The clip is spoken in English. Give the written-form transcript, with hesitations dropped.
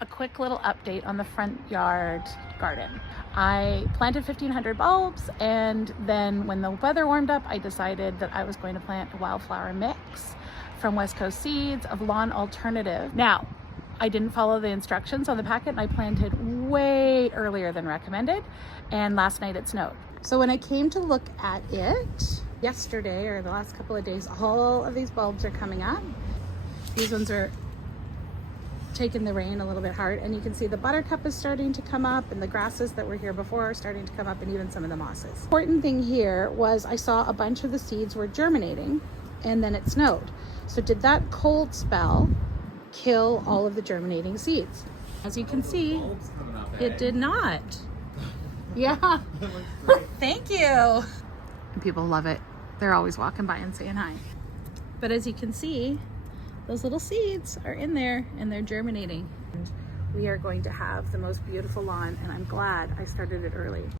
a quick little update on the front yard garden. I planted 1,500 bulbs, and then when the weather warmed up, I decided that I was going to plant a wildflower mix from West Coast Seeds of Lawn Alternative. Now, I didn't follow the instructions on the packet and I planted way earlier than recommended, and last night it snowed. So when I came to look at it yesterday, or the last couple of days, all of these bulbs are coming up. These ones are taking the rain a little bit hard, and you can see the buttercup is starting to come up, and the grasses that were here before are starting to come up, and even some of the mosses. Important thing here was I saw a bunch of the seeds were germinating, and then it snowed. So did that cold spell kill all of the germinating seeds? As you can see, it did not. Yeah. Thank you. And people love it. They're always walking by and saying hi. But as you can see, those little seeds are in there and they're germinating. And we are going to have the most beautiful lawn, and I'm glad I started it early.